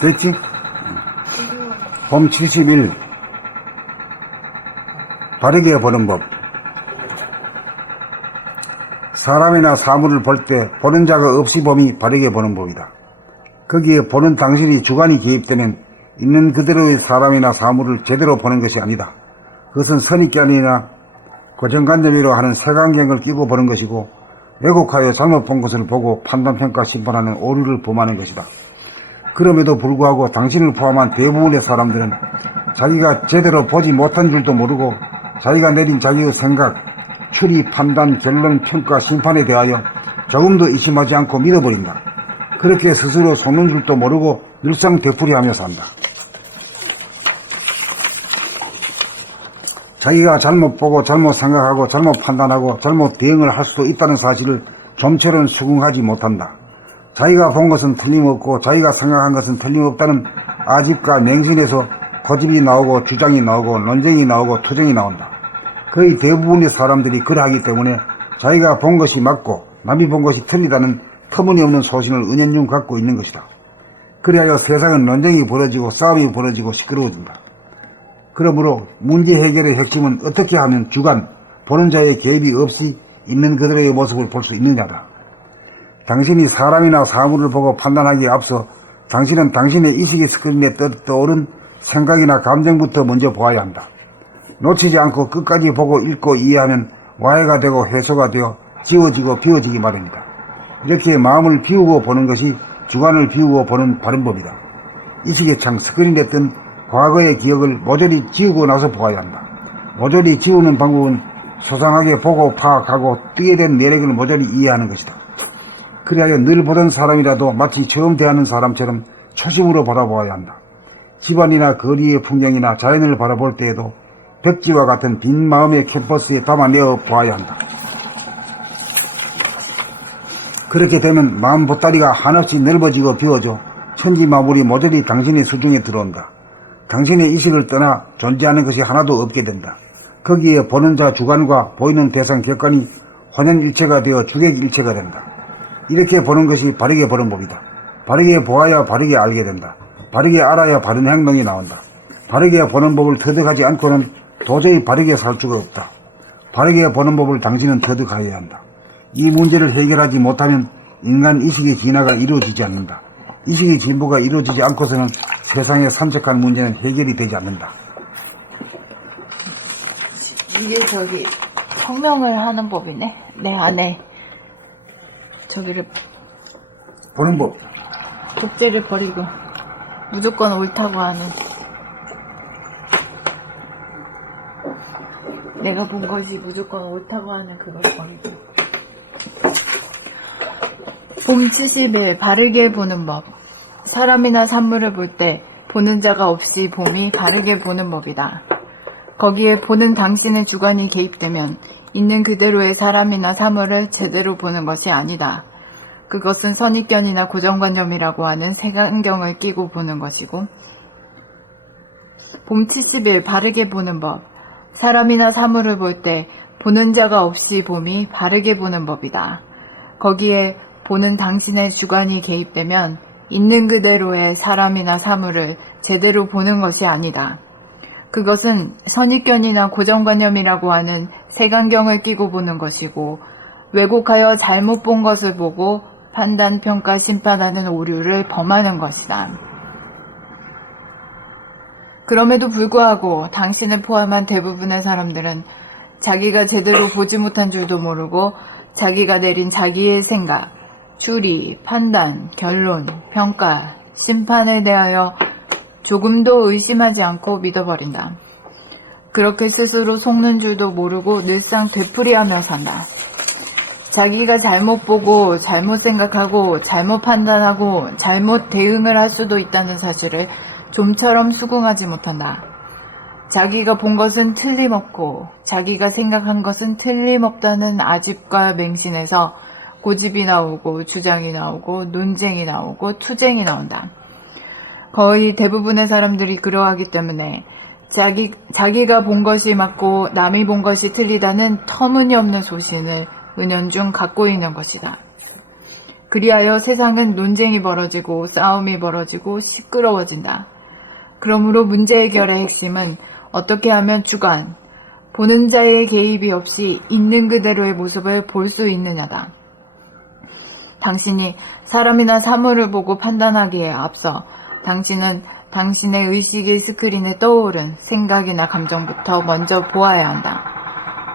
됐지? 봄 71 바르게 보는 법. 사람이나 사물을 볼 때 보는 자가 없이 봄이 바르게 보는 법이다. 거기에 보는 당신이 주관이 개입되면 있는 그대로의 사람이나 사물을 제대로 보는 것이 아니다. 그것은 선입견이나 고정관념으로 하는 색안경을 끼고 보는 것이고 왜곡하여 잘못 본 것을 보고 판단평가 심판하는 오류를 범하는 것이다. 그럼에도 불구하고 당신을 포함한 대부분의 사람들은 자기가 제대로 보지 못한 줄도 모르고 자기가 내린 자기의 생각, 추리, 판단, 결론, 평가, 심판에 대하여 조금도 의심하지 않고 믿어버린다. 그렇게 스스로 속는 줄도 모르고 늘상 되풀이하며 산다. 자기가 잘못 보고 잘못 생각하고 잘못 판단하고 잘못 대응을 할 수도 있다는 사실을 좀처럼 수긍하지 못한다. 자기가 본 것은 틀림없고 자기가 생각한 것은 틀림없다는 아집과 맹신에서 고집이 나오고 주장이 나오고 논쟁이 나오고 투쟁이 나온다. 거의 대부분의 사람들이 그러하기 때문에 자기가 본 것이 맞고 남이 본 것이 틀리다는 터무니없는 소신을 은연중 갖고 있는 것이다. 그리하여 세상은 논쟁이 벌어지고 싸움이 벌어지고 시끄러워진다. 그러므로 문제 해결의 핵심은 어떻게 하면 주관, 보는 자의 개입이 없이 있는 그대로의 모습을 볼 수 있느냐다. 당신이 사람이나 사물을 보고 판단하기에 앞서 당신은 당신의 의식의 스크린에 떠오른 생각이나 감정부터 먼저 보아야 한다. 놓치지 않고 끝까지 보고 읽고 이해하면 와해가 되고 해소가 되어 지워지고 비워지기 마련이다. 이렇게 마음을 비우고 보는 것이 주관을 비우고 보는 바른 법이다. 의식의 창 스크린에 뜬 과거의 기억을 모조리 지우고 나서 보아야 한다. 모조리 지우는 방법은 소상하게 보고 파악하고 뜨게 된 내력을 모조리 이해하는 것이다. 그리하여 늘 보던 사람이라도 마치 처음 대하는 사람처럼 초심으로 바라보아야 한다. 집안이나 거리의 풍경이나 자연을 바라볼 때에도 백지와 같은 빈 마음의 캔버스에 담아내어 보아야 한다. 그렇게 되면 마음 보따리가 한없이 넓어지고 비워져 천지만물이 모조리 당신의 수중에 들어온다. 당신의 의식을 떠나 존재하는 것이 하나도 없게 된다. 거기에 보는 자 주관과 보이는 대상 객관이 혼연일체가 되어 주객일체가 된다. 이렇게 보는 것이 바르게 보는 법이다. 바르게 보아야 바르게 알게 된다. 바르게 알아야 바른 행동이 나온다. 바르게 보는 법을 터득하지 않고는 도저히 바르게 살 수가 없다. 바르게 보는 법을 당신은 터득하여야 한다. 이 문제를 해결하지 못하면 인간 의식의 진화가 이루어지지 않는다. 의식의 진보가 이루어지지 않고서는 세상에 산책하는 문제는 해결이 되지 않는다. 이게 성명을 하는 법이네. 내 안에 저기를 보는 법. 독재를 버리고 무조건 옳다고 하는, 내가 본 것이 무조건 옳다고 하는 그걸 버리고. 봄 70일 바르게 보는 법. 사람이나 산물을 볼 때 보는 자가 없이 봄이 바르게 보는 법이다. 거기에 보는 당신의 주관이 개입되면 있는 그대로의 사람이나 사물을 제대로 보는 것이 아니다. 그것은 선입견이나 고정관념이라고 하는 색안경을 끼고 보는 것이고. 봄 70일 바르게 보는 법. 사람이나 사물을 볼 때 보는 자가 없이 봄이 바르게 보는 법이다. 거기에 보는 당신의 주관이 개입되면 있는 그대로의 사람이나 사물을 제대로 보는 것이 아니다. 그것은 선입견이나 고정관념이라고 하는 색안경을 끼고 보는 것이고 왜곡하여 잘못 본 것을 보고 판단, 평가, 심판하는 오류를 범하는 것이다. 그럼에도 불구하고 당신을 포함한 대부분의 사람들은 자기가 제대로 보지 못한 줄도 모르고 자기가 내린 자기의 생각, 추리, 판단, 결론, 평가, 심판에 대하여 조금도 의심하지 않고 믿어버린다. 그렇게 스스로 속는 줄도 모르고 늘상 되풀이하며 산다. 자기가 잘못 보고 잘못 생각하고 잘못 판단하고 잘못 대응을 할 수도 있다는 사실을 좀처럼 수긍하지 못한다. 자기가 본 것은 틀림없고 자기가 생각한 것은 틀림없다는 아집과 맹신에서 고집이 나오고 주장이 나오고 논쟁이 나오고 투쟁이 나온다. 거의 대부분의 사람들이 그러하기 때문에 자기가 본 것이 맞고 남이 본 것이 틀리다는 터무니없는 소신을 은연중 갖고 있는 것이다. 그리하여 세상은 논쟁이 벌어지고 싸움이 벌어지고 시끄러워진다. 그러므로 문제 해결의 핵심은 어떻게 하면 주관, 보는 자의 개입이 없이 있는 그대로의 모습을 볼 수 있느냐다. 당신이 사람이나 사물을 보고 판단하기에 앞서 당신은 당신의 의식의 스크린에 떠오른 생각이나 감정부터 먼저 보아야 한다.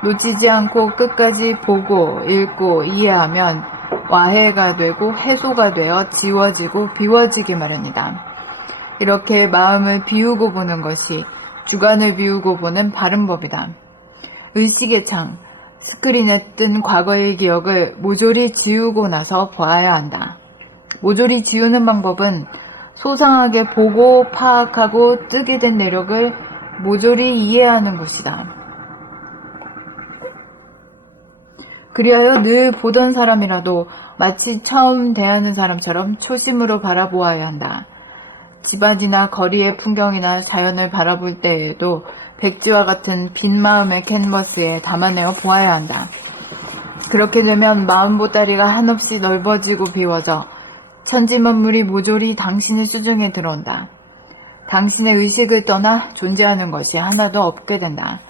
놓치지 않고 끝까지 보고 읽고 이해하면 와해가 되고 해소가 되어 지워지고 비워지기 마련이다. 이렇게 마음을 비우고 보는 것이 주관을 비우고 보는 바른 법이다. 의식의 창, 스크린에 뜬 과거의 기억을 모조리 지우고 나서 보아야 한다. 모조리 지우는 방법은 소상하게 보고 파악하고 뜨게 된 내력을 모조리 이해하는 것이다. 그리하여 늘 보던 사람이라도 마치 처음 대하는 사람처럼 초심으로 바라보아야 한다. 집안이나 거리의 풍경이나 자연을 바라볼 때에도 백지와 같은 빈 마음의 캔버스에 담아내어 보아야 한다. 그렇게 되면 마음 보따리가 한없이 넓어지고 비워져 천지만물이 모조리 당신의 수중에 들어온다. 당신의 의식을 떠나 존재하는 것이 하나도 없게 된다.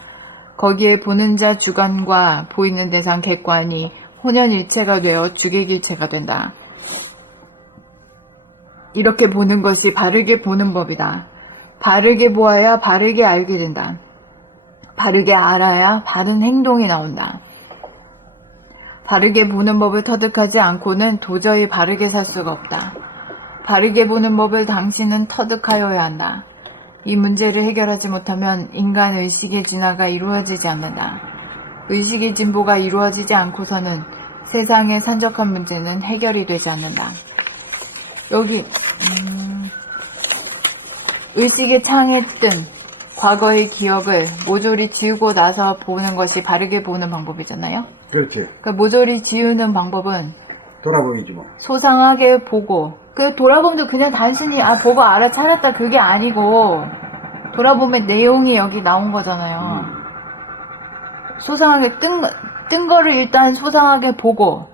거기에 보는 자 주관과 보이는 대상 객관이 혼연일체가 되어 주객일체가 된다. 이렇게 보는 것이 바르게 보는 법이다. 바르게 보아야 바르게 알게 된다. 바르게 알아야 바른 행동이 나온다. 바르게 보는 법을 터득하지 않고는 도저히 바르게 살 수가 없다. 바르게 보는 법을 당신은 터득하여야 한다. 이 문제를 해결하지 못하면 인간 의식의 진화가 이루어지지 않는다. 의식의 진보가 이루어지지 않고서는 세상의 산적한 문제는 해결이 되지 않는다. 여기 의식의 창에 뜬 과거의 기억을 모조리 지우고 나서 보는 것이 바르게 보는 방법이잖아요. 그렇지. 그러니까 모조리 지우는 방법은 돌아보기지 뭐. 소상하게 보고, 그 돌아보면 그냥 단순히 보고 알아차렸다 그게 아니고 돌아보면 내용이 여기 나온 거잖아요. 소상하게 뜬 거를 일단 소상하게 보고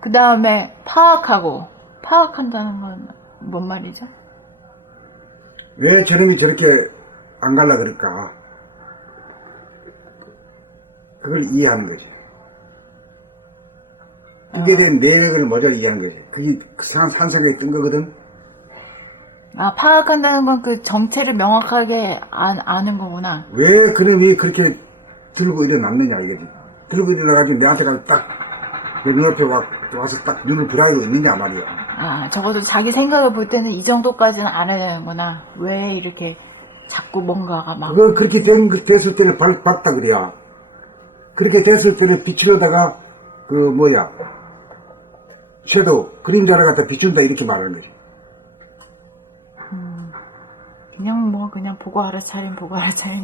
그 다음에 파악한다는 건 뭔 말이죠? 왜 저놈이 저렇게 안 갈라 그럴까? 그걸 이해하는 거지. 뜨게 된 내력을 먼저 이해하는 거지. 그게 산성에 뜬 거거든. 파악한다는 건 그 정체를 명확하게 아는 거구나. 왜 그놈이 그렇게 들고 일어났느냐, 이거지. 들고 일어나가지고 내한테 가서 딱, 그 눈앞에 와서 딱 눈을 부라고 있느냐 말이야. 적어도 자기 생각을 볼 때는 이 정도까지는 알아야 되는구나. 왜 이렇게 자꾸 뭔가가 막. 그걸 그렇게 됐을 때는 밝다 그래야. 그렇게 됐을 때는 비추려다가, 섀도우, 그림자를 갖다 비춘다 이렇게 말하는 거지. 그냥 보고 알아차린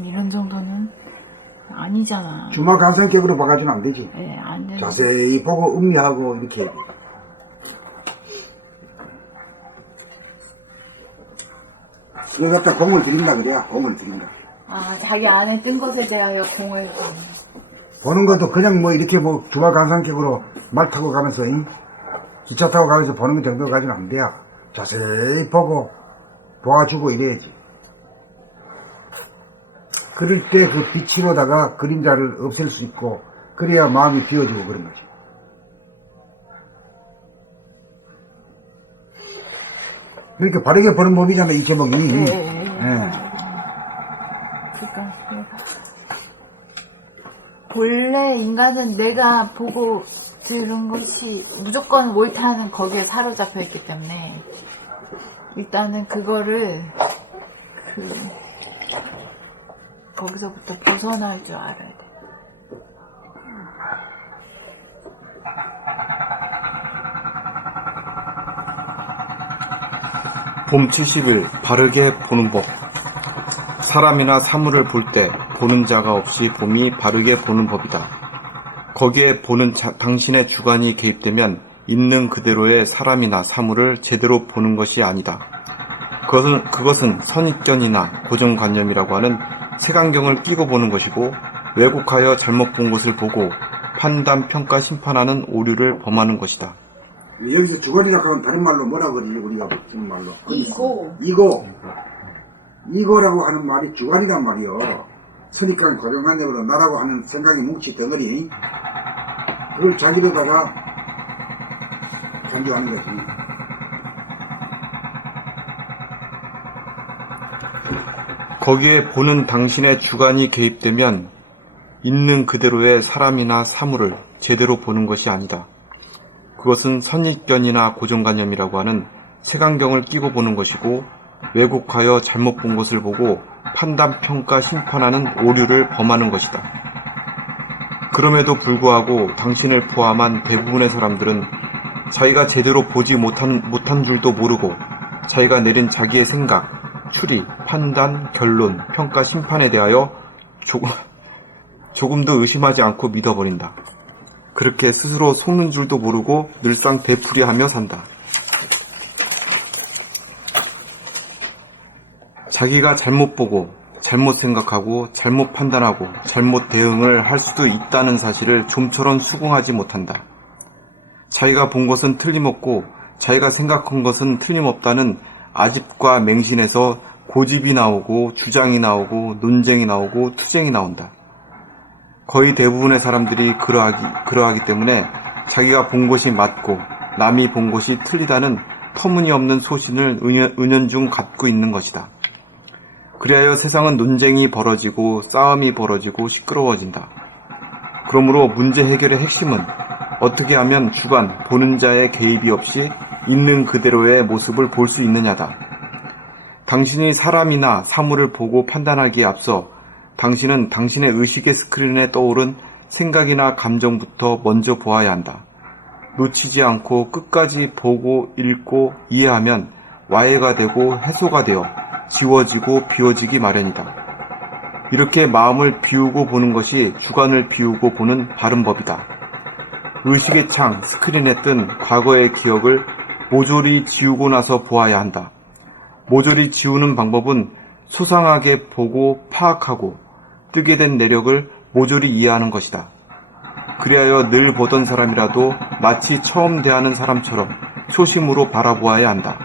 이런 정도는 아니잖아. 주마간성격으로 봐가지고는 안 되지. 네, 안 되지. 자세히 보고 음미하고 이렇게. 그걸 갖다 공을 들인다 그래야, 공을 들인다. 자기 안에 뜬 것에 대하여 공을 보는 것도 그냥 이렇게 주마간성격으로 말 타고 가면서, 기차 타고 가면서 보는 것 정도 가지고는 안 돼요. 자세히 보고 도와주고 이래야지. 그럴 때 그 빛으로다가 그림자를 없앨 수 있고 그래야 마음이 비워지고 그런 거지. 그러니까 바르게 보는 법이잖아 이 제목이. 그러니까 본래 인간은 내가 보고 들은 것이 무조건 옳다는 거기에 사로잡혀 있기 때문에 일단은 그거를 거기서부터 벗어날 줄 알아야 돼. 봄 70일 바르게 보는 법. 사람이나 사물을 볼 때 보는 자가 없이 봄이 바르게 보는 법이다. 거기에 보는 당신의 주관이 개입되면 있는 그대로의 사람이나 사물을 제대로 보는 것이 아니다. 그것은 선입견이나 고정관념이라고 하는 색안경을 끼고 보는 것이고 왜곡하여 잘못 본 것을 보고 판단, 평가, 심판하는 오류를 범하는 것이다. 여기서 주거리라고 하면 다른 말로 뭐라 그러지, 우리가 무슨 말로? 이고. 이거라고 하는 말이 주관이란 말이요. 선입관 고정관념으로 나라고 하는 생각이 뭉치 덩어리. 그걸 자기로다가 강조하는 거지. 거기에 보는 당신의 주관이 개입되면 있는 그대로의 사람이나 사물을 제대로 보는 것이 아니다. 그것은 선입견이나 고정관념이라고 하는 색안경을 끼고 보는 것이고 왜곡하여 잘못 본 것을 보고 판단, 평가, 심판하는 오류를 범하는 것이다. 그럼에도 불구하고 당신을 포함한 대부분의 사람들은 자기가 제대로 보지 못한 줄도 모르고 자기가 내린 자기의 생각, 추리, 판단, 결론, 평가, 심판에 대하여 조금도 의심하지 않고 믿어버린다. 그렇게 스스로 속는 줄도 모르고 늘상 되풀이하며 산다. 자기가 잘못 보고 잘못 생각하고 잘못 판단하고 잘못 대응을 할 수도 있다는 사실을 좀처럼 수긍하지 못한다. 자기가 본 것은 틀림없고 자기가 생각한 것은 틀림없다는 아집과 맹신에서 고집이 나오고 주장이 나오고 논쟁이 나오고 투쟁이 나온다. 거의 대부분의 사람들이 그러하기 때문에 자기가 본 것이 맞고 남이 본 것이 틀리다는 터무니없는 소신을 은연중 갖고 있는 것이다. 그리하여 세상은 논쟁이 벌어지고 싸움이 벌어지고 시끄러워진다. 그러므로 문제 해결의 핵심은 어떻게 하면 주관, 보는 자의 개입이 없이 있는 그대로의 모습을 볼 수 있느냐다. 당신이 사람이나 사물을 보고 판단하기에 앞서 당신은 당신의 의식의 스크린에 떠오른 생각이나 감정부터 먼저 보아야 한다. 놓치지 않고 끝까지 보고 읽고 이해하면 와해가 되고 해소가 되어 지워지고 비워지기 마련이다. 이렇게 마음을 비우고 보는 것이 주관을 비우고 보는 바른 법이다. 의식의 창, 스크린에 뜬 과거의 기억을 모조리 지우고 나서 보아야 한다. 모조리 지우는 방법은 소상하게 보고 파악하고 뜨게 된 내력을 모조리 이해하는 것이다. 그리하여 늘 보던 사람이라도 마치 처음 대하는 사람처럼 초심으로 바라보아야 한다.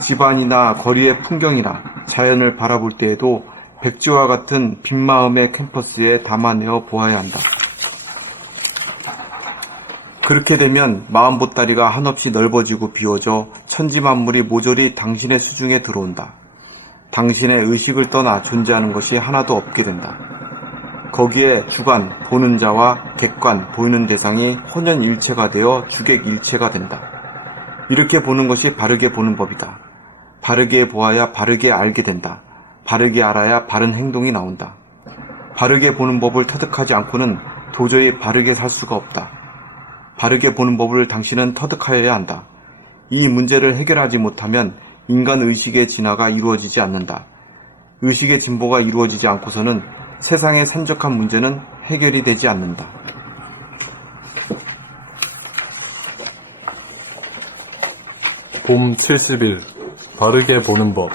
집안이나 거리의 풍경이나 자연을 바라볼 때에도 백지와 같은 빈마음의 캠퍼스에 담아내어 보아야 한다. 그렇게 되면 마음 보따리가 한없이 넓어지고 비워져 천지만물이 모조리 당신의 수중에 들어온다. 당신의 의식을 떠나 존재하는 것이 하나도 없게 된다. 거기에 주관, 보는 자와 객관, 보이는 대상이 혼연일체가 되어 주객일체가 된다. 이렇게 보는 것이 바르게 보는 법이다. 바르게 보아야 바르게 알게 된다. 바르게 알아야 바른 행동이 나온다. 바르게 보는 법을 터득하지 않고는 도저히 바르게 살 수가 없다. 바르게 보는 법을 당신은 터득하여야 한다. 이 문제를 해결하지 못하면 인간 의식의 진화가 이루어지지 않는다. 의식의 진보가 이루어지지 않고서는 세상의 산적한 문제는 해결이 되지 않는다. 봄 70일 바르게 보는 법.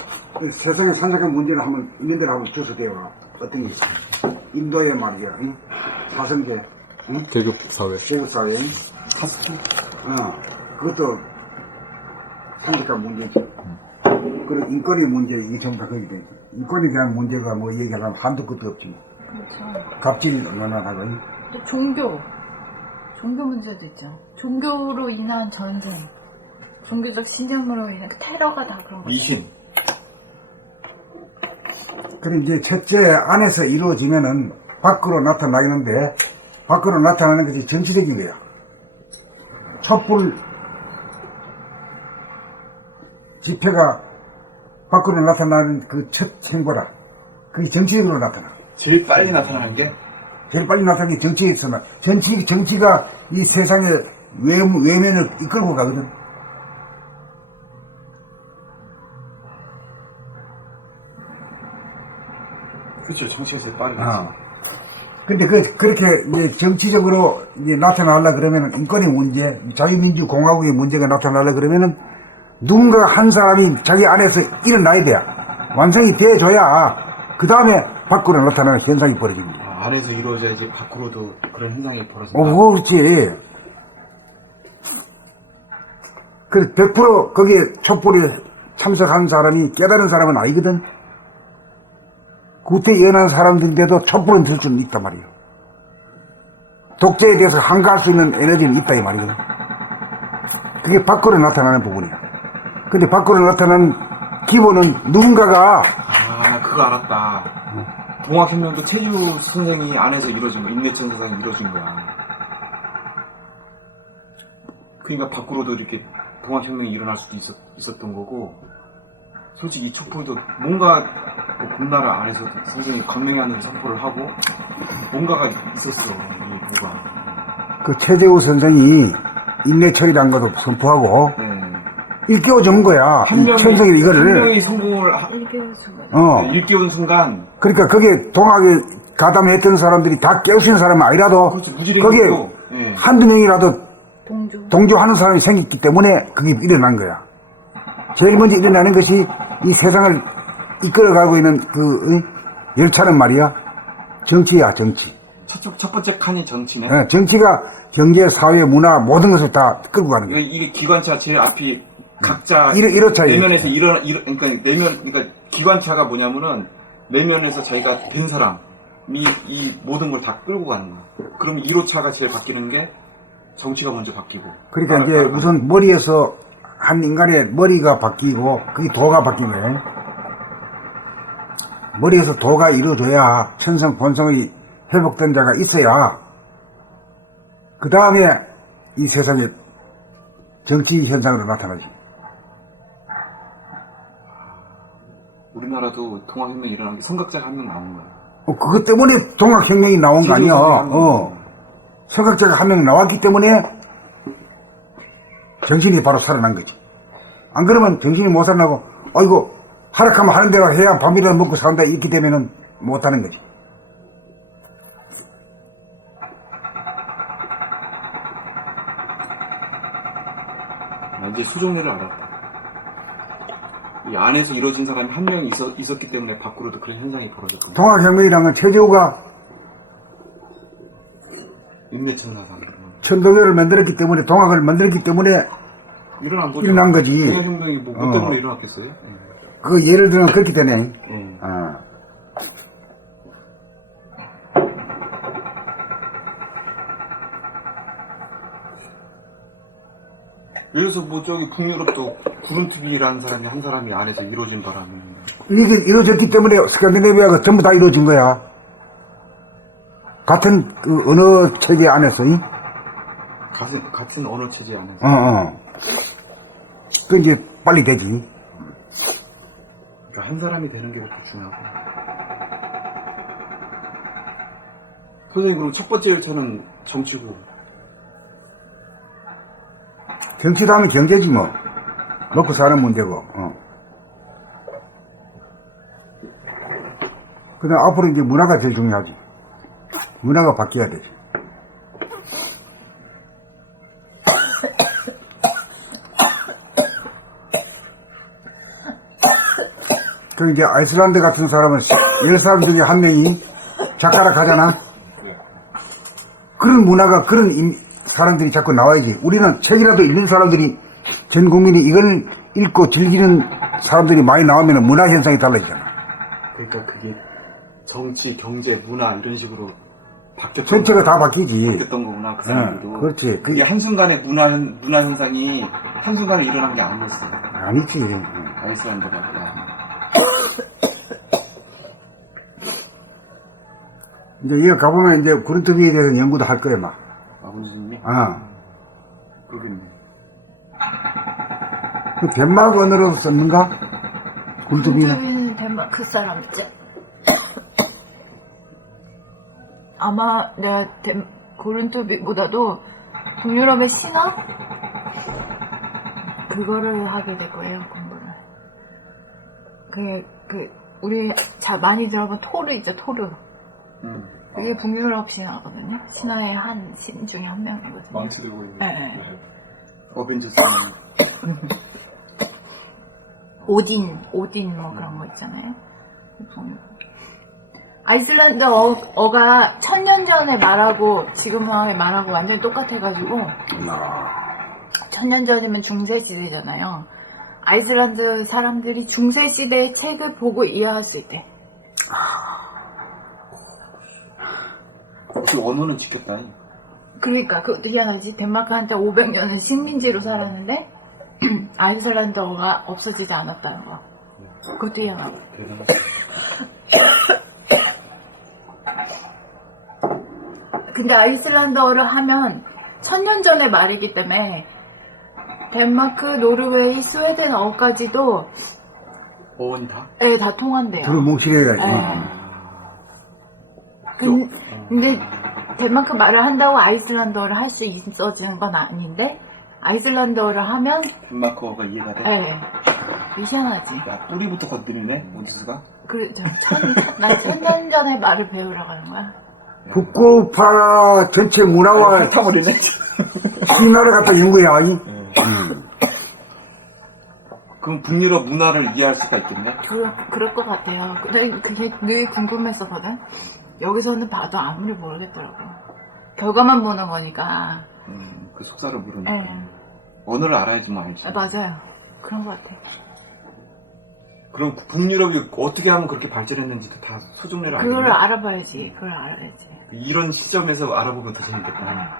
세상의 산적한 문제를 한번 인민들 한번 주소대와 어떤 게 있어요? 인도의 말이야, 응? 사성제, 응? 계급사회. 계급사회, 그것도 산적한 문제지. 그리고 인권의 문제, 이게 전부 다 거기 돼. 인권에 대한 문제가 뭐 얘기하려면 한두 끝도 없지. 그렇죠. 갑질이 얼마나 하고. 또 종교 문제도 있죠. 종교로 인한 전쟁, 종교적 신념으로 인한 그 테러가 다 그런 거죠. 미신. 그래, 이제 첫째 안에서 이루어지면은 밖으로 나타나겠는데, 밖으로 나타나는 것이 정치적인 거야. 촛불 집회가 밖으로 나타나는 그 첫 행보라. 그게 정치적으로 나타나. 제일 빨리 나타나는 게? 제일 빨리 나타나는 게 정치에서만. 정치가 이 세상의 외면을 이끌고 가거든. 그렇죠. 정치에서 빠르게. 근데 그렇게 이제 정치적으로 이제 나타나려 그러면은 인권의 문제, 자유민주공화국의 문제가 나타나려 그러면은 누군가 한 사람이 자기 안에서 일어나야 돼. 완성이 돼줘야 그 다음에 밖으로 나타나는 현상이 벌어집니다. 안에서 이루어져야지 밖으로도 그런 현상이 벌어진다. 그렇지. 그 100% 거기에 촛불에 참석한 사람이 깨달은 사람은 아니거든. 구태 연한 사람들인데도 촛불은 들 수는 있단 말이에요. 독재에 대해서 한가할 수 있는 에너지는 있다 이 말이거든. 그게 밖으로 나타나는 부분이야. 근데 밖으로 나타나는 기본은 누군가가 그거 알았다. 동학혁명도 최규 선생이 안에서 이루어진 거야. 임내천 사상이 이루어진 거야. 그러니까 밖으로도 이렇게 동학혁명이 일어날 수도 있었던 거고, 솔직히 이 촛불도 뭔가 뭐 군나라 안에서 선생이 강명하는 선포를 하고 뭔가가 있었어. 이 뭐가. 그 최재우 선생이 인내철이라는 것도 선포하고 일깨워준 거야. 천성이 이거를. 혁명이 성공을 일깨운 순간. 그러니까 그게 동학에 가담했던 사람들이 다 깨우친 사람은 아니라도 그렇죠, 무지랭이 거기에 예. 한두 명이라도 동조하는 사람이 생겼기 때문에 그게 일어난 거야. 제일 먼저 일어나는 것이 이 세상을 이끌어가고 있는 그 열차는 말이야. 정치야, 정치. 첫 번째 칸이 정치네. 정치가 경제, 사회, 문화 모든 것을 다 끌고 가는 거야. 이게 기관차 제일 앞이 각자 이렇죠, 내면에서 그러니까 기관차가 뭐냐면은 내면에서 자기가 된 사람이 이 모든 걸 다 끌고 가는 거야. 그럼 1호차가 제일 바뀌는 게 정치가 먼저 바뀌고. 그러니까 이제 우선 머리에서 한 인간의 머리가 바뀌고 그게 도가 바뀐 거예요. 머리에서 도가 이루어져야 천성 본성의 회복된 자가 있어야 그 다음에 이 세상에 정치 현상으로 나타나지. 우리나라도 동학혁명이 일어난 게 선각자가 한 명 나온 거야. 그것 때문에 동학혁명이 나온 거 아니야. 선각자가 한 명 나왔기 때문에 정신이 바로 살아난 거지. 안 그러면 정신이 못 살아나고, 아이고, 하락하면 하는 대로 해야 밥이라도 먹고 산다, 이렇게 되면은 못 하는 거지. 이제 수정례를 알았다. 이 안에서 이루어진 사람이 한 명이 있었기 때문에 밖으로도 그런 현상이 벌어졌거든. 동학혁명이라는 건 최재우가 임내천 사상. 천도교를 만들었기 때문에, 동학을 만들었기 때문에 일어난 거죠. 일어난 거지. 동학혁명이 뭐 때문에 일어났겠어요? 그 예를 들면 그렇게 되네. 예를 들어서 뭐 저기 북유럽도 구른투비라는 사람이 한 사람이 안에서 이루어진 바람에 이게 이루어졌기 때문에 스칸디네비아가 전부 다 이루어진 거야. 같은 그 언어 체계 안에서. 같은 언어 체제 안에서. 그 이제 빨리 되지. 그러니까 한 사람이 되는 게 더 중요하고. 선생님 그럼 첫 번째 열차는 정치고. 정치도 하면 경제지 뭐. 먹고 사는 문제고. 그 다음 앞으로 이제 문화가 제일 중요하지. 문화가 바뀌어야 되지. 그 이제 아이슬란드 같은 사람은 10사람 중에 한 명이 작가라 가잖아. 그런 문화가 그런 사람들이 자꾸 나와야지. 우리는 책이라도 읽는 사람들이 전 국민이 이걸 읽고 즐기는 사람들이 많이 나오면 문화 현상이 달라지잖아. 그러니까 그게 정치, 경제, 문화 이런 식으로 바뀌었던 전체가 다 바뀌지. 바뀌었던 거구나 그 사람들도. 그렇지. 그게 한순간에 문화 현상이 한순간에 일어난 게 아니었어. 아니지. 아이슬란드가. 이제 여기 가보면 이제 구른투비에 대해서 연구도 할 거야, 막. 아버지님이? 그러겠네. 그 덴마크 언어로 썼는가? 구른투비는? 구른투비는 덴마크 사람이지. 아마 내가 구른투비보다도 북유럽의 신화? 그거를 하게 될 거예요, 공부를. 우리 많이 들어본 토르 있죠, 토르. 그게 북유럽 신화거든요. 신화의 한 신 중에 한 명이거든요. 망치들고 있는. 네. 어벤져스. 오딘 뭐 그런 거 있잖아요. 아이슬란드 어가 1000년 전에 말하고 지금 상황에 말하고 완전히 똑같아가지고 천년 전이면 중세시대잖아요. 아이슬란드 사람들이 중세시대의 책을 보고 이해할 수 있대. 그 언어는 지켰다. 그러니까 그것도 희한하지. 덴마크 한때 500년은 식민지로 살았는데 아이슬란드어가 없어지지 않았다는 거. 그것도 희한하고. 대단하다. 근데 아이슬란드어를 하면 천년 전의 말이기 때문에 덴마크, 노르웨이, 스웨덴어까지도 어원 다? 예, 다 통한대요. 주로 뭉치려야지. 예. 근데 덴마크 말을 한다고 아이슬란드어를 할 수 있어지는 건 아닌데 아이슬란드어를 하면 덴마크어가 이해가 돼? 예, 희한하지. 야, 뿌리부터 건드리네, 모지스가? 그렇죠. 난 천년 전의 말을 배우라고 하는 거야. 북구파 전체 문화와 타버리네. 우리나라 갖다 연구해, 아니? 그럼 북유럽 문화를 이해할 수가 있겠네? 그럴 것 같아요. 근데 그게 늘 궁금했었거든. 여기서는 봐도 아무리 모르겠더라고. 결과만 보는 거니까. 그 속사를 모르니까. 예. 언어를 알아야지만 알지. 맞아요. 그런 것 같아. 그럼 북유럽이 어떻게 하면 그렇게 발전했는지도 다 소중례를 알겠네? 그걸 알아봐야지. 그걸 알아야지. 이런 시점에서 알아보면 더 재밌겠다.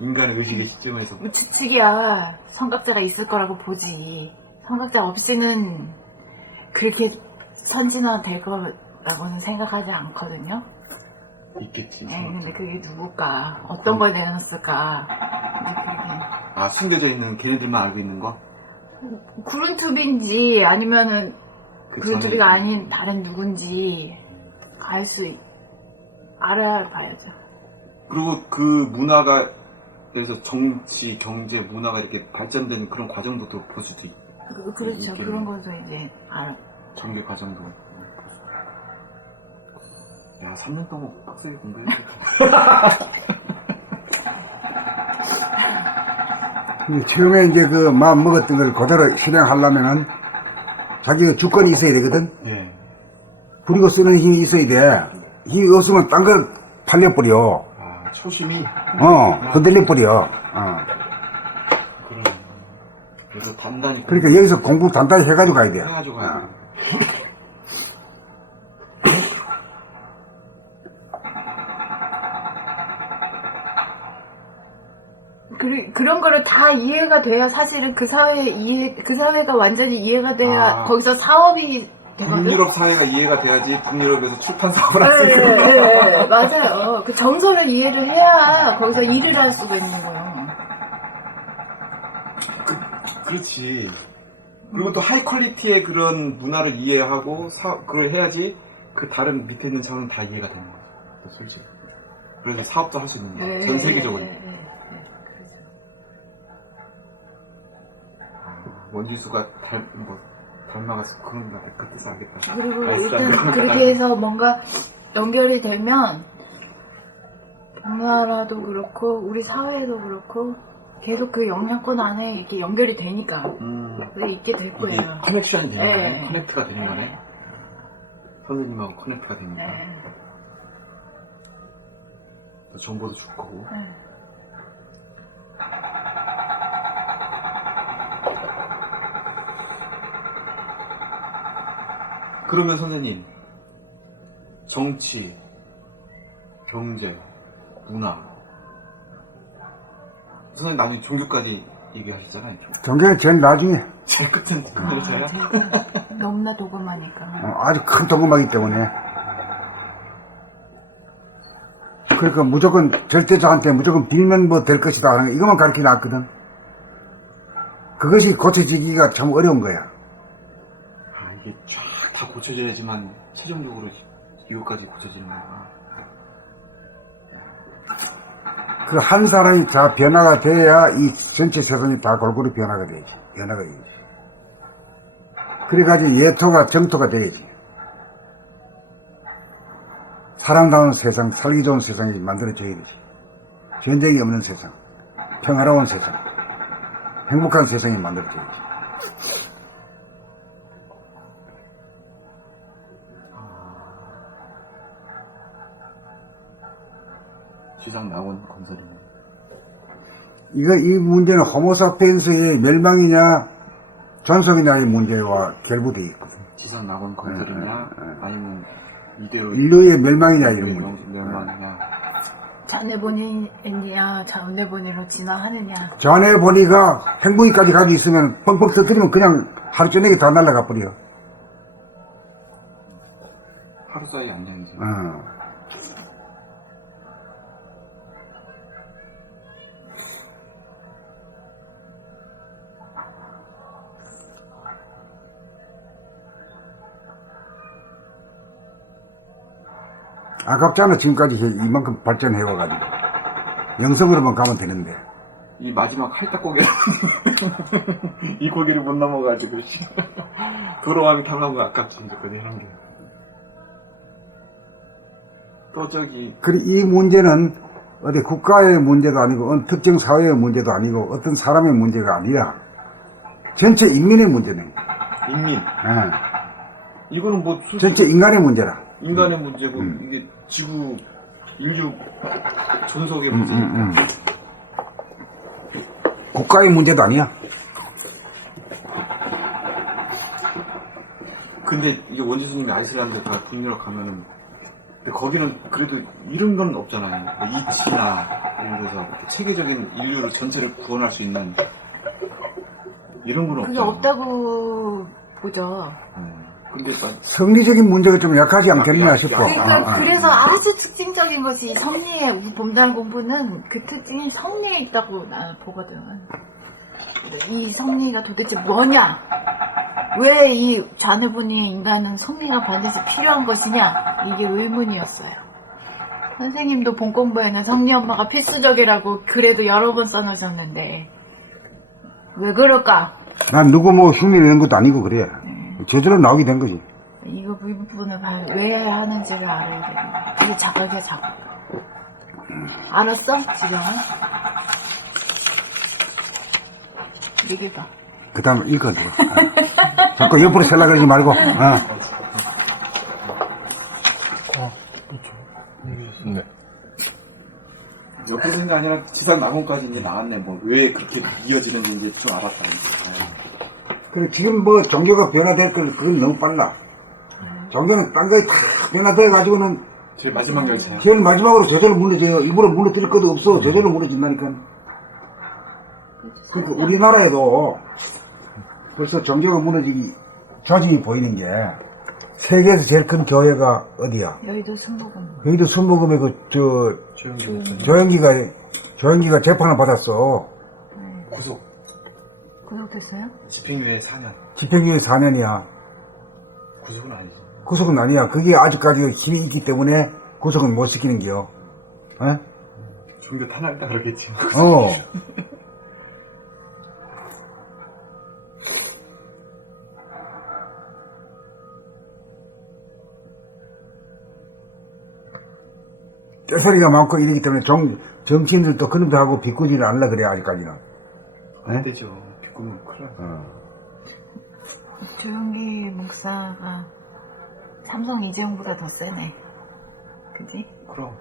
인간의 의식의 시점에서. 뭐 지식이야 성각자가 있을 거라고 보지. 성각자 없이는 그렇게 선진화 될 거라고는 생각하지 않거든요. 있겠지. 네, 근데 그게 누굴까? 어떤 걸 내놨을까? 이제 그게 아, 숨겨져 있는 걔네들만 알고 있는 거? 구른투비인지 아니면은 그 구른투비가 전에 아닌 다른 누군지 알아봐야죠. 그리고 그 문화가 그래서 정치, 경제, 문화가 이렇게 발전된 그런 과정도 또 볼 수도 있고 그렇죠. 있겠네. 그런 것도 이제 알아. 전개 과정도. 야, 3년 동안 빡세게 공부했겠다. 근데 처음에 이제 그 마음 먹었던 걸 그대로 실행하려면은 자기가 주권이 있어야 되거든. 예. 부리고 쓰는 힘이 있어야 돼. 힘이 없으면 딴 걸 팔려버려. 아, 초심이. 흔들려버려. 그러네. 그래서 단단히. 그러니까 여기서 공부 단단히 해가지고 가야 돼. 해가지고 가야 돼. 그런 거를 다 이해가 돼야 사실은 그 사회가 완전히 이해가 돼야 거기서 사업이 되거든. 북유럽 사회가 이해가 돼야지 북유럽에서 출판 사업을 할 수 네, 있는 네, 맞아요. 그 정서를 이해를 해야 거기서 일을 할 수가 있는 거예요. 그렇지. 그리고 또 하이 퀄리티의 그런 문화를 이해하고 그걸 해야지 그 다른 밑에 있는 사람은 다 이해가 되는 거죠. 솔직히. 그래서 사업도 할 수 있는 거예요. 전 세계적으로. 그렇죠. 원지수가 닮아가서 그런 거 같아. 그 뜻을 알겠다. 그리고 아이슬란드 일단 그렇게 해서 뭔가 연결이 되면 동나라도 그렇고 우리 사회도 그렇고 계속 그 영향권 안에 이렇게 연결이 되니까 그게 있게 될 이게 거예요. 커넥션이 되는 거네. 네. 커넥트가 되는 거네. 선생님하고 커넥트가 되는 거야. 네. 정보도 줄 거고. 네. 그러면 선생님, 정치, 경제, 문화. 선생님 나중에 종교까지 얘기하셨잖아요. 종교는 제일 나중에 제일 끝은 끝내줘야. 너무나 도금하니까. 아주 큰 도금하기 때문에. 그러니까 무조건 절대자한테 무조건 빌면 뭐 될 것이다 하는 거 이것만 가르쳐 놨거든. 그것이 고쳐지기가 참 어려운 거야. 아, 이게 쫙 다 고쳐져야지만 최종적으로 이거까지 고쳐지는 거야. 그 한 사람이 다 변화가 돼야 이 전체 세상이 다 골고루 변화가 되지. 변화가 되지. 그래가지고 예토가 정토가 되겠지. 사람다운 세상, 살기 좋은 세상이 만들어져야 되지. 전쟁이 없는 세상, 평화로운 세상, 행복한 세상이 만들어져야지. 주장 나온 건설이네. 이 문제는 호모사피엔스의 멸망이냐, 존속이냐의 문제와 결부되어 있거든. 지상 낙원 건설이냐, 아니면 이대로 인류의 멸망이냐, 이런 문제. 멸망이냐. 자네본이냐, 자네본이로 진화하느냐. 자네 보니가 행복이까지 가기 있으면 뻥뻥 터뜨리면 그냥 하루 저녁에 다 날아가 버려. 하루 사이 안녕이지. 아깝잖아, 지금까지 이만큼 발전해와가지고. 영성으로만 가면 되는데. 이 마지막 할딱고개 이 고개를 못 넘어가지고 걸어가기 타려고 아깝지 이제까지 하는 게. 또 저기 이 문제는 어디 국가의 문제도 아니고 어느 특정 사회의 문제도 아니고 어떤 사람의 문제가 아니라 전체 인민의 문제네. 인민 예. 이거는 뭐 전체 인간의 문제라. 인간의 문제고 이게 지구 인류 존속의 문제니까. 국가의 문제도 아니야. 근데 이게 원지수님이 아이슬란드가 북유럽 가면은 근데 거기는 그래도 이런 건 없잖아요. 이치나 예를 들어서 체계적인 인류를 전체를 구원할 수 있는 이런 건 그게 없잖아요. 없다고 보죠. 근데 성리적인 문제가 좀 약하지 않겠나 싶어. 그러니까 그래서 아주 특징적인 것이 성리의 봄달 공부는 그 특징이 성리에 있다고 나는 보거든. 이 성리가 도대체 뭐냐? 왜 이 자네분이 인간은 성리가 반드시 필요한 것이냐? 이게 의문이었어요. 선생님도 본 공부에는 성리 엄마가 필수적이라고 그래도 여러 번 써놓으셨는데 왜 그럴까? 난 누구 뭐 흉내내는 것도 아니고 그래. 저절로 나오게 된 거지. 이거 부분을 왜 하는지를 알아야 되는 거야. 그게 자각이야, 자각. 알았어? 지정아? 얘기해봐. 그 다음에 읽어줘. 자꾸 옆으로 살라가지 말고. 네. 옆에 있는 게 아니라 지상 낙원까지 이제 나왔네. 뭐 왜 그렇게 이어지는지 이제 좀 알았다. 그래, 지금 뭐 종교가 변화될 걸, 그건 너무 빨라. 종교는 딴 거에 다 변화돼가지고는 제일 마지막 열차야. 제일 마지막으로 저절로 무너져요. 일부러 무너뜨릴 것도 없어. 저절로 무너진다니까. 그러니까 우리나라에도 벌써 종교가 무너지기 조짐이 보이는 게 세계에서 제일 큰 교회가 어디야? 여의도 순복음. 여기도 순복음에 조영기가 재판을 받았어. 구속됐어요? 집행유예 4년. 집행유예 4년이야. 구속은 아니지. 구속은 아니야. 그게 아직까지 힘이 있기 때문에 구속은 못 시키는 게요. 에? 종교 탄압했다 그러겠지. 떼소리가 많고 이러기 때문에 정치인들도 그놈들하고 비꾸지를 않으려 그래, 아직까지는. 안 되죠. 비꾸면 큰일 나. 조용기 목사가 삼성 이재용보다 더 세네. 그지? 그럼.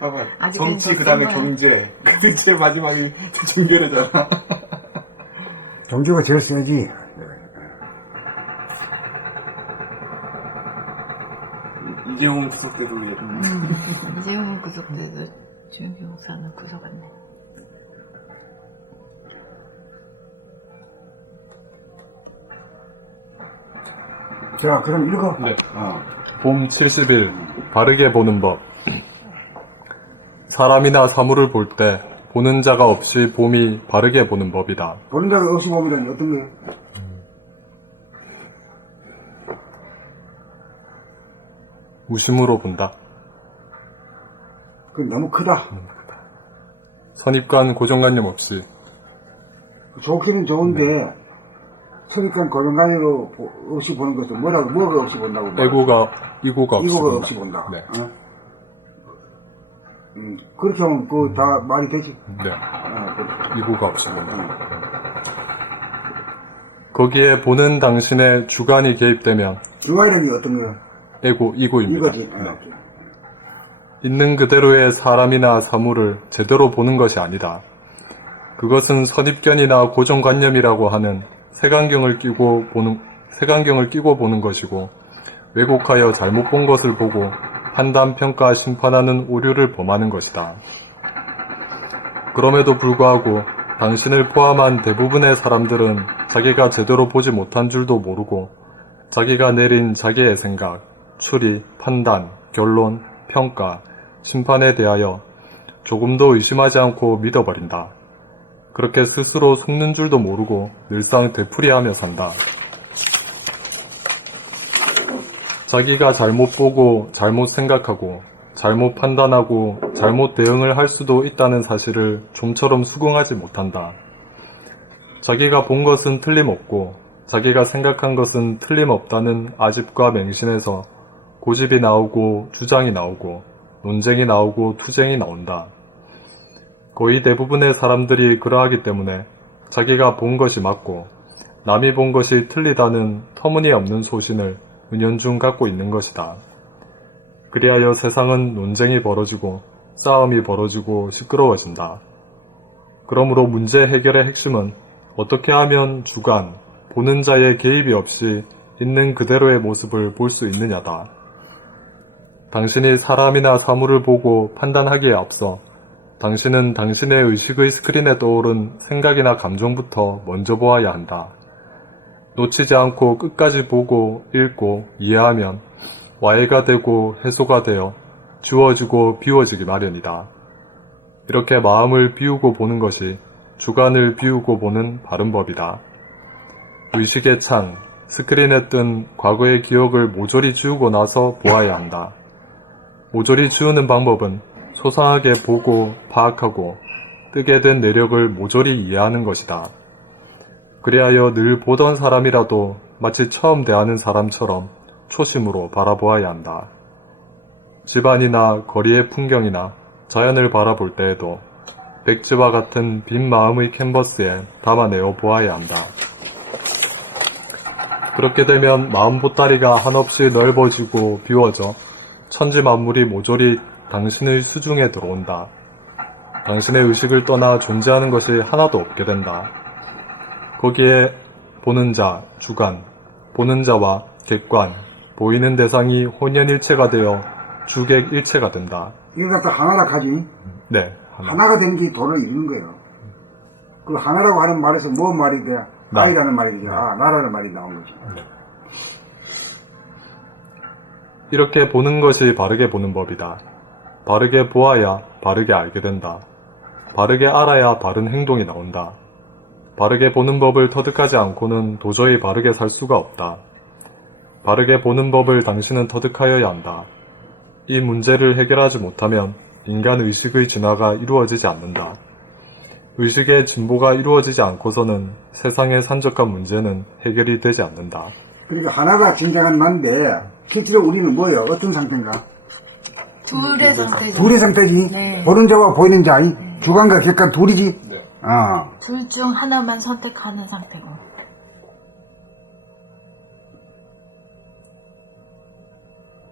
봐봐. 아직은 정치 더 그 다음에 센 거야. 경제. 경제 마지막이 종교래잖아. 종교가 제일 세지. 이재용 구속 때도 예를 이재용은 구속돼도 조용기 목사는 구속 안 내. 자, 그럼 읽어. 네. 봄 70일 바르게 보는 법. 사람이나 사물을 볼 때 보는 자가 없이 봄이 바르게 보는 법이다. 보는 자가 없이 봄이라니 어떤 거예요? 우심으로 본다. 그건 너무 크다. 선입관 고정관념 없이 좋기는 좋은데 선입관 고정관념으로 없이 보는 것은 뭐가 없이 본다고? 이고가 없이 이고가 본다. 없이 본다. 네. 그렇게 하면 그 다 말이 되지. 네. 이고가 없이 본다. 거기에 보는 당신의 주관이 개입되면 주관이라는 게 어떤 거야? 이고입니다. 이거지. 네. 있는 그대로의 사람이나 사물을 제대로 보는 것이 아니다. 그것은 선입견이나 고정관념이라고 하는 색안경을 끼고 보는 것이고, 왜곡하여 잘못 본 것을 보고 판단, 평가, 심판하는 오류를 범하는 것이다. 그럼에도 불구하고 당신을 포함한 대부분의 사람들은 자기가 제대로 보지 못한 줄도 모르고 자기가 내린 자기의 생각, 추리, 판단, 결론, 평가, 심판에 대하여 조금도 의심하지 않고 믿어버린다. 그렇게 스스로 속는 줄도 모르고 늘상 되풀이하며 산다. 자기가 잘못 보고 잘못 생각하고 잘못 판단하고 잘못 대응을 할 수도 있다는 사실을 좀처럼 수긍하지 못한다. 자기가 본 것은 틀림없고 자기가 생각한 것은 틀림없다는 아집과 맹신에서 고집이 나오고 주장이 나오고 논쟁이 나오고 투쟁이 나온다. 거의 대부분의 사람들이 그러하기 때문에 자기가 본 것이 맞고 남이 본 것이 틀리다는 터무니없는 소신을 은연중 갖고 있는 것이다. 그리하여 세상은 논쟁이 벌어지고 싸움이 벌어지고 시끄러워진다. 그러므로 문제 해결의 핵심은 어떻게 하면 주관, 보는 자의 개입이 없이 있는 그대로의 모습을 볼 수 있느냐다. 당신이 사람이나 사물을 보고 판단하기에 앞서 당신은 당신의 의식의 스크린에 떠오른 생각이나 감정부터 먼저 보아야 한다. 놓치지 않고 끝까지 보고 읽고 이해하면 와해가 되고 해소가 되어 지워지고 비워지기 마련이다. 이렇게 마음을 비우고 보는 것이 주관을 비우고 보는 바른 법이다. 의식의 창, 스크린에 뜬 과거의 기억을 모조리 지우고 나서 보아야 한다. 모조리 지우는 방법은 소상하게 보고 파악하고 뜨게 된 내력을 모조리 이해하는 것이다. 그리하여 늘 보던 사람이라도 마치 처음 대하는 사람처럼 초심으로 바라보아야 한다. 집안이나 거리의 풍경이나 자연을 바라볼 때에도 백지와 같은 빈 마음의 캔버스에 담아내어 보아야 한다. 그렇게 되면 마음 보따리가 한없이 넓어지고 비워져 천지 만물이 모조리 당신의 수중에 들어온다. 당신의 의식을 떠나 존재하는 것이 하나도 없게 된다. 거기에 보는 자, 주관, 보는 자와 객관, 보이는 대상이 혼연일체가 되어 주객일체가 된다. 이거 갖다 하나라 하지. 네. 하나. 하나가 되는 게 도를 이루는 거예요. 그 하나라고 하는 말에서 뭐 말이 돼야 나이라는 말이 되죠. 아, 나라는 말이 나온 거죠. 이렇게 보는 것이 바르게 보는 법이다. 바르게 보아야 바르게 알게 된다. 바르게 알아야 바른 행동이 나온다. 바르게 보는 법을 터득하지 않고는 도저히 바르게 살 수가 없다. 바르게 보는 법을 당신은 터득하여야 한다. 이 문제를 해결하지 못하면 인간 의식의 진화가 이루어지지 않는다. 의식의 진보가 이루어지지 않고서는 세상의 산적한 문제는 해결이 되지 않는다. 그러니까 하나가 진정한 나인데 실제로 우리는 뭐예요? 어떤 상태인가? 둘의 상태죠. 둘의 상태지. 네. 보는 자와 보이는 자, 주관과 객관 둘이지. 둘 중 하나만 선택하는 상태고.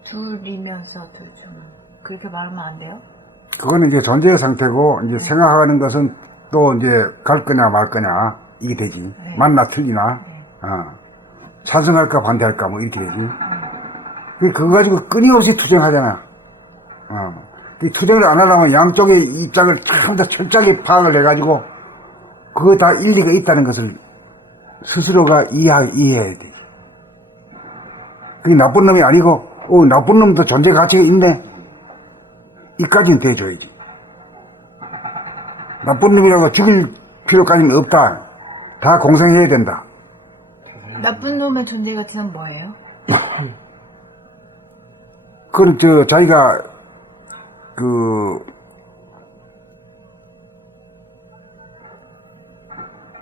둘이면서 둘 중. 그렇게 말하면 안 돼요? 그거는 이제 존재의 상태고, 이제 생각하는 것은 또 이제 갈 거냐 말 거냐, 이게 되지. 네. 맞나 틀리나, 네. 찬성할까 반대할까 뭐 이렇게 되지. 그거 가지고 끊임없이 투쟁하잖아. 그 투쟁을 안 하려면 양쪽의 입장을 참 더 철저하게 파악을 해가지고, 그거 다 일리가 있다는 것을 스스로가 이해해야 돼. 그게 나쁜 놈이 아니고, 나쁜 놈도 존재 가치가 있네. 이까지는 돼줘야지. 나쁜 놈이라고 죽일 필요까지는 없다. 다 공생해야 된다. 나쁜 놈의 존재 가치는 뭐예요? 그건 자기가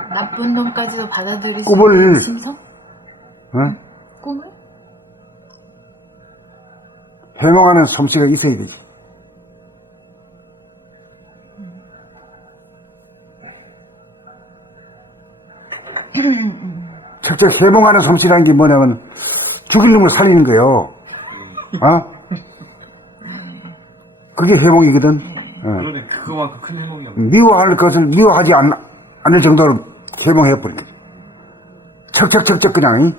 나쁜 놈까지도 받아들일 수 꿈을- 있는 심성? 어? 꿈을? 해몽하는 솜씨가 있어야 되지. thực 해몽하는 솜씨라는 게 뭐냐면 죽일 놈을 살리는 거요. 그게 해몽이거든. 그러네, 그거만큼 큰 해몽이 없네. 미워할 것을 미워하지 않을 정도로 해몽해버린 거죠. 척척척척 그냥, 이?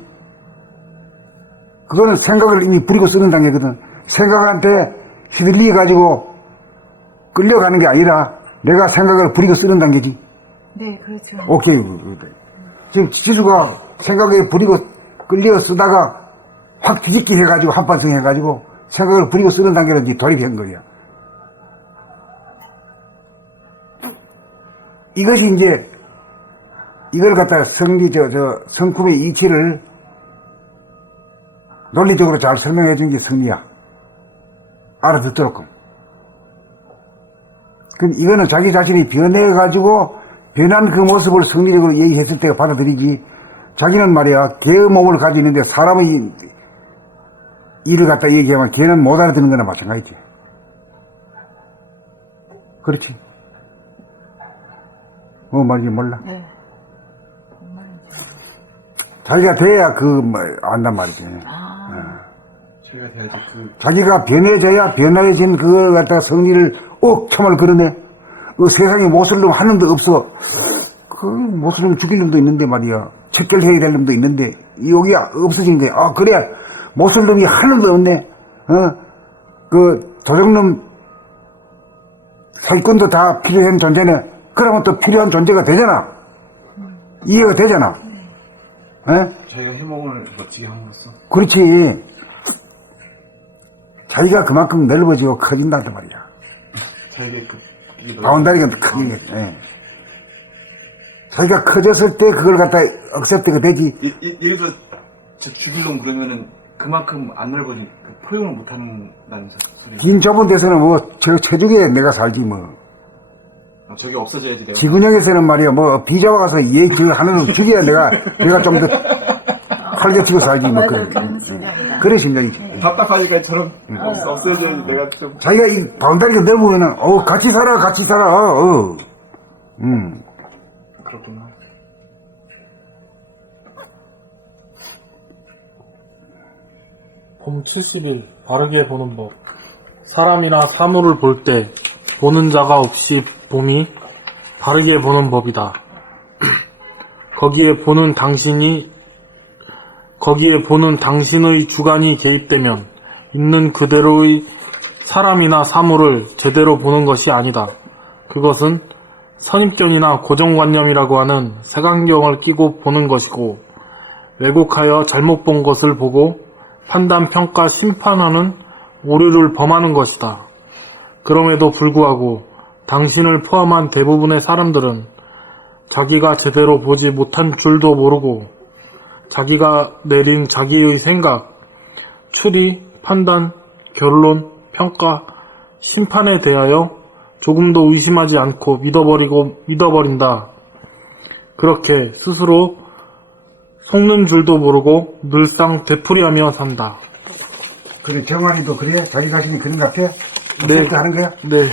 그거는 생각을 이미 부리고 쓰는 단계거든. 생각한테 휘둘리가지고 끌려가는 게 아니라 내가 생각을 부리고 쓰는 단계지. 네, 그렇죠. 오케이. 지금 지수가 생각에 부리고 끌려 쓰다가 확 뒤집기 해가지고 한판성 해가지고 생각을 부리고 쓰는 단계로 이제 돌입한 거야. 이것이 이제 이걸 갖다가 성품의 이치를 논리적으로 잘 설명해 준 게 성리야. 알아듣도록끔. 그럼 이거는 자기 자신이 변해가지고 변한 그 모습을 성리적으로 얘기했을 때가 받아들이지. 자기는 말이야, 개의 몸을 가지고 있는데 사람의 일을 갖다 얘기하면 개는 못 알아듣는 거나 마찬가지지. 그렇지. 뭐 말인지 몰라. 네. 자기가 돼야 안단 말이지. 제가 돼야지 자기가 변해져야 변해진 그걸 갖다가 성리를 참을 그러네. 세상에 못쓸 놈 한 놈도 없어. 못쓸 놈 죽일 놈도 있는데 말이야. 척결해야 될 놈도 있는데 여기 없어진 거야. 그래. 못쓸 놈이 한 놈도 없네. 도적놈 사기꾼도 다 필요한 존재네. 그러면 또 필요한 존재가 되잖아. 이해가 되잖아. 자기가 해몽을 멋지게 한 거였어. 그렇지. 자기가 그만큼 넓어지고 커진단 말이야. 자기가 바운다리가 크게. 예. 자기가 커졌을 때 그걸 갖다 억셉트가 되지. 예를 들어 죽일 놈 그러면은 그만큼 안 넓어지 포용을 못하는 소리. 긴 좁은 데서는 체중에 내가 살지 뭐. 저게 없어져야지 내가. 지구력에서는 말이야 비자와 가서 하는 놈 죽여야 내가 좀 더 활개치고 살지 뭐. 그래 심정이지. 답답하니까 저런 없어져야지 내가 좀. 자기가 이 바운다리가 넓으면은 같이 살아. 그렇구나. 봄 70일 바르게 보는 법. 사람이나 사물을 볼 때 보는 자가 없이 봄이 바르게 보는 법이다. 거기에 보는 당신의 주관이 개입되면 있는 그대로의 사람이나 사물을 제대로 보는 것이 아니다. 그것은 선입견이나 고정관념이라고 하는 색안경을 끼고 보는 것이고, 왜곡하여 잘못 본 것을 보고 판단, 평가, 심판하는 오류를 범하는 것이다. 그럼에도 불구하고 당신을 포함한 대부분의 사람들은 자기가 제대로 보지 못한 줄도 모르고 자기가 내린 자기의 생각, 추리, 판단, 결론, 평가, 심판에 대하여 조금도 의심하지 않고 믿어버린다. 그렇게 스스로 속는 줄도 모르고 늘상 되풀이하며 산다. 그래 정환이도 그래? 자기 자신이 그런 것 같아? 네. 하는 거야? 네.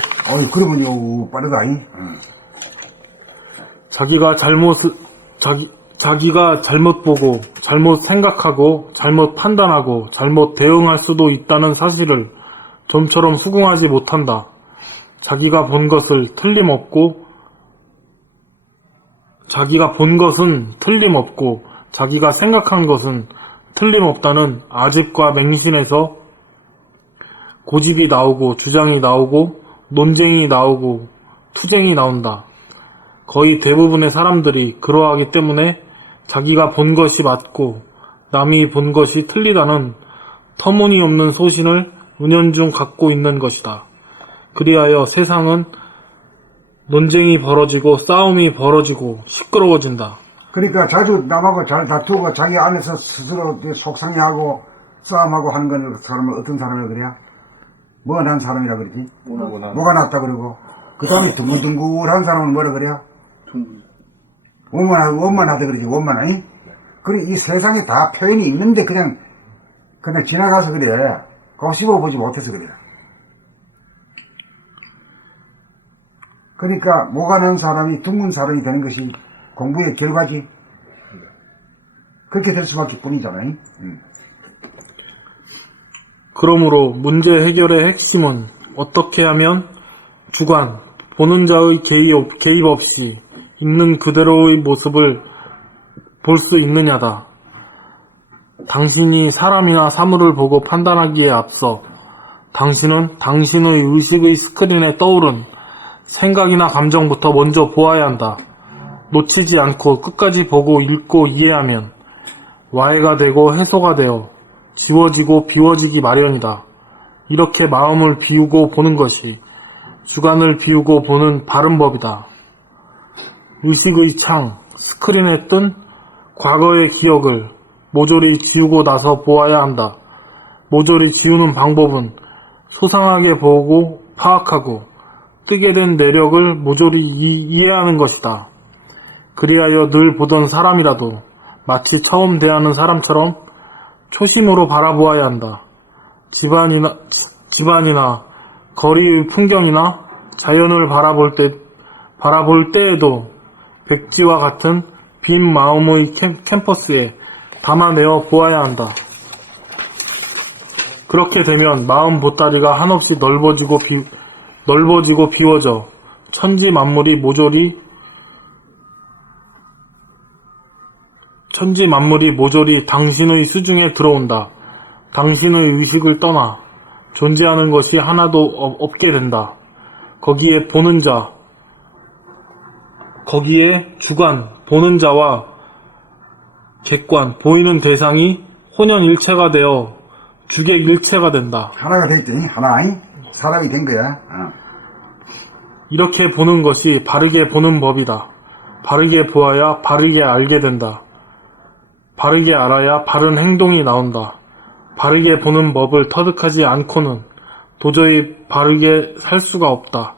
그러면 빠르다. 자기가 잘못 보고, 잘못 생각하고, 잘못 판단하고, 잘못 대응할 수도 있다는 사실을 좀처럼 수긍하지 못한다. 자기가 본 것은 틀림없고, 자기가 생각한 것은 틀림없다는 아집과 맹신에서 고집이 나오고, 주장이 나오고, 논쟁이 나오고, 투쟁이 나온다. 거의 대부분의 사람들이 그러하기 때문에 자기가 본 것이 맞고 남이 본 것이 틀리다는 터무니없는 소신을 은연중 갖고 있는 것이다. 그리하여 세상은 논쟁이 벌어지고 싸움이 벌어지고 시끄러워진다. 그러니까 자주 남하고 잘 다투고 자기 안에서 스스로 속상해하고 싸움하고 하는 건 사람은 어떤 사람이라 그래야? 뭐가 난 사람이라 그러지? 뭐가 낫다 그러고 그 다음에 둥글둥글한 사람은 뭐라 그래야? 원만하다 그러지. 원만하니? 그래 이 세상에 다 표현이 있는데 그냥 지나가서 그래. 그거 씹어보지 못해서 그래. 그러니까 뭐가 난 사람이 둥근 사람이 되는 것이 공부의 결과지. 그렇게 될 수밖에 뿐이잖아요. 그러므로 문제 해결의 핵심은 어떻게 하면 주관, 보는 자의 개입 없이 있는 그대로의 모습을 볼 수 있느냐다. 당신이 사람이나 사물을 보고 판단하기에 앞서 당신은 당신의 의식의 스크린에 떠오른 생각이나 감정부터 먼저 보아야 한다. 놓치지 않고 끝까지 보고 읽고 이해하면 와해가 되고 해소가 되어 지워지고 비워지기 마련이다. 이렇게 마음을 비우고 보는 것이 주관을 비우고 보는 바른 법이다. 의식의 창, 스크린에 뜬 과거의 기억을 모조리 지우고 나서 보아야 한다. 모조리 지우는 방법은 소상하게 보고 파악하고 뜨게 된 내력을 모조리 이해하는 것이다. 그리하여 늘 보던 사람이라도 마치 처음 대하는 사람처럼 초심으로 바라보아야 한다. 집안이나 거리의 풍경이나 자연을 바라볼 때에도 백지와 같은 빈 마음의 캠퍼스에 담아내어 보아야 한다. 그렇게 되면 마음 보따리가 한없이 넓어지고 비워져 천지 만물이 모조리 당신의 수중에 들어온다. 당신의 의식을 떠나 존재하는 것이 하나도 없게 된다. 거기에 주관, 보는 자와 객관, 보이는 대상이 혼연일체가 되어 주객일체가 된다. 하나가 됐더니 하나, 사람이 된 거야. 이렇게 보는 것이 바르게 보는 법이다. 바르게 보아야 바르게 알게 된다. 바르게 알아야 바른 행동이 나온다. 바르게 보는 법을 터득하지 않고는 도저히 바르게 살 수가 없다.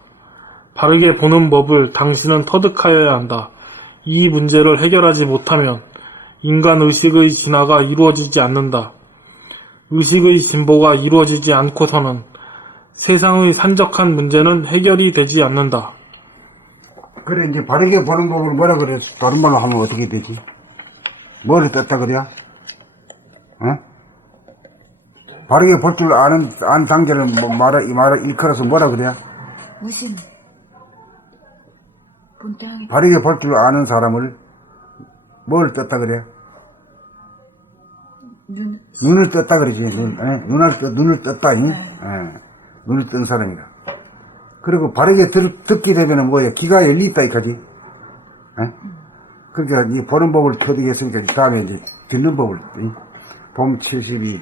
바르게 보는 법을 당신은 터득하여야 한다. 이 문제를 해결하지 못하면 인간 의식의 진화가 이루어지지 않는다. 의식의 진보가 이루어지지 않고서는 세상의 산적한 문제는 해결이 되지 않는다. 그래, 이제 바르게 보는 법을 뭐라 그래? 다른 말로 하면 어떻게 되지? 뭐를 떴다 그래야? 바르게 볼 줄 아는 단계를 일컬어서 뭐라 그래야? 무심. 본땅에 바르게 볼 줄 아는 사람을 뭘 떴다 그래야? 눈을 떴다 그러지. 눈을 떴다니. 눈을 뜬 사람이다. 그리고 바르게 듣게 되면은 뭐야? 귀가 열리있다 이까지. 그러니까 이 보는 법을 터득했으니까 다음에 이제 듣는 법을 봄 72